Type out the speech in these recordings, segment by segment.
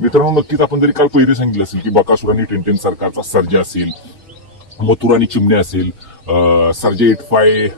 मित्रांनो नक्कीच आपण जरी काल पहिले सांगितलं असेल की बकासूर आणि सरकारचा सर्जा असेल मथुर आणि चिमणे असेल Sarja eight five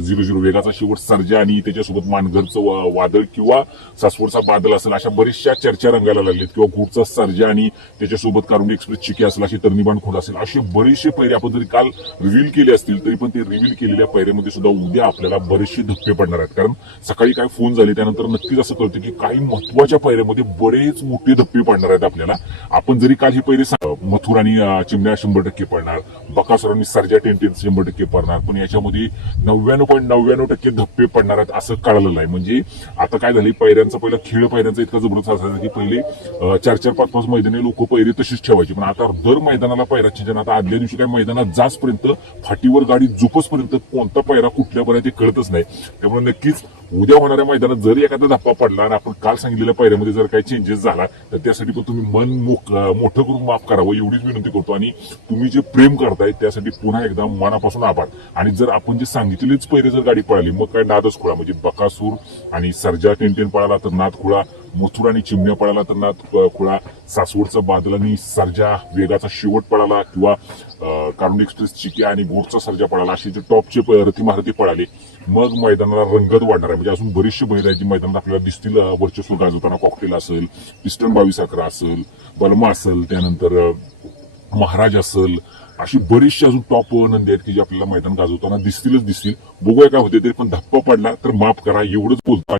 zero zero वेगाचा शेवट सर्जा आणि त्याच्यासोबत मानघरचं वा- वादळ किंवा सासवडचा बादल असेल अशा बऱ्याचशा चर्चा रंगायला लागलेत. किंवा गुडचा सर्जा आणि त्याच्यासोबत कारुंडी एक्सप्रेस चिकी असेल अशी तरणीबाण खोड असेल. असे बरेचसे पैरे आपण जरी काल रिव्हील केले असतील तरी पण ते रिव्हील केलेल्या पैऱ्यामध्ये सुद्धा उद्या आपल्याला बरेचसे धक्के पडणार आहेत. कारण सकाळी काय फोन झाले त्यानंतर नक्कीच असं कळतं की काही महत्त्वाच्या पैऱ्यामध्ये बरेच मोठे धप्पे पडणार आहेत आपल्याला. आपण जरी काल हे पैरे सा- मथुर आणि चिमण्या शंभर टक्के पडणार. बकासुर आणि सर्जा टेन टेन शंभर टक्के टक्के पडणार. पण याच्यामध्ये नव्याण्णव पॉईंट नव्याण्णव टक्के धप्पे पडणार आहेत असं कळलेलं आहे. म्हणजे आता काय झालं पैऱ्यांचा पहिला खेळ पैऱ्यांचा इतका जबरदस्त असायचा की पहिले चार चार पाच पाच मैदानी लोक पैरी तशीच ठेवायची. पण आता दर मैदानाला पैराची जण आता आदल्या दिवशी काय मैदानात जाचपर्यंत फाटीवर गाडी झुपसपर्यंत कोणता पैरा कुठल्या पर्यंत ते कळतच नाही. त्यामुळे नक्कीच उद्या होणाऱ्या मैदानात जर एखादा धप्पा पडला आणि आपण काल सांगितलेल्या पायऱ्यामध्ये जर काही चेंजेस झाला तर त्यासाठी पण तुम्ही मन मोक- मोठं करून माफ करावं एवढीच विनंती करतो. आणि तुम्ही जे प्रेम करताय त्यासाठी पुन्हा एकदा मनापासून आभार. आणि जर आपण जे सांगितलेलीच पैरे जर गाडी पळाली मग काय नादच खुळा. म्हणजे बकासूर आणि सर्जा टेन टेन पळाला तर नाद खुळा. मथुरा आणि चिमण्या पळाला त्यांना कुळा खुळा सासवडचा बादल आणि सर्जा वेगाचा शेवट पळाला किंवा कारुंड एक्सप्रेस चिक्या आणि बोर्डचा सर्जा पळाला असे जे टॉपचे प- रथी महारथी पळाले मग मैदानाला रंगत वाढणार आहे. म्हणजे अजून बरेचसे बैल आहेत जी मैदानात आपल्याला दिसतील. वर्चस्व गाजवताना कॉकटेल असेल पिस्टन बावीस अकरा असेल बलमा असेल त्यानंतर महाराज असेल अशी बरीचशी अजून टॉप नंदी आहेत की जे आपल्याला मैदान गाजवताना दिसतीलच दिसतील. बघूया काय होते तरी पण धप्पा पडला तर माफ करा. एवढंच बोलतो.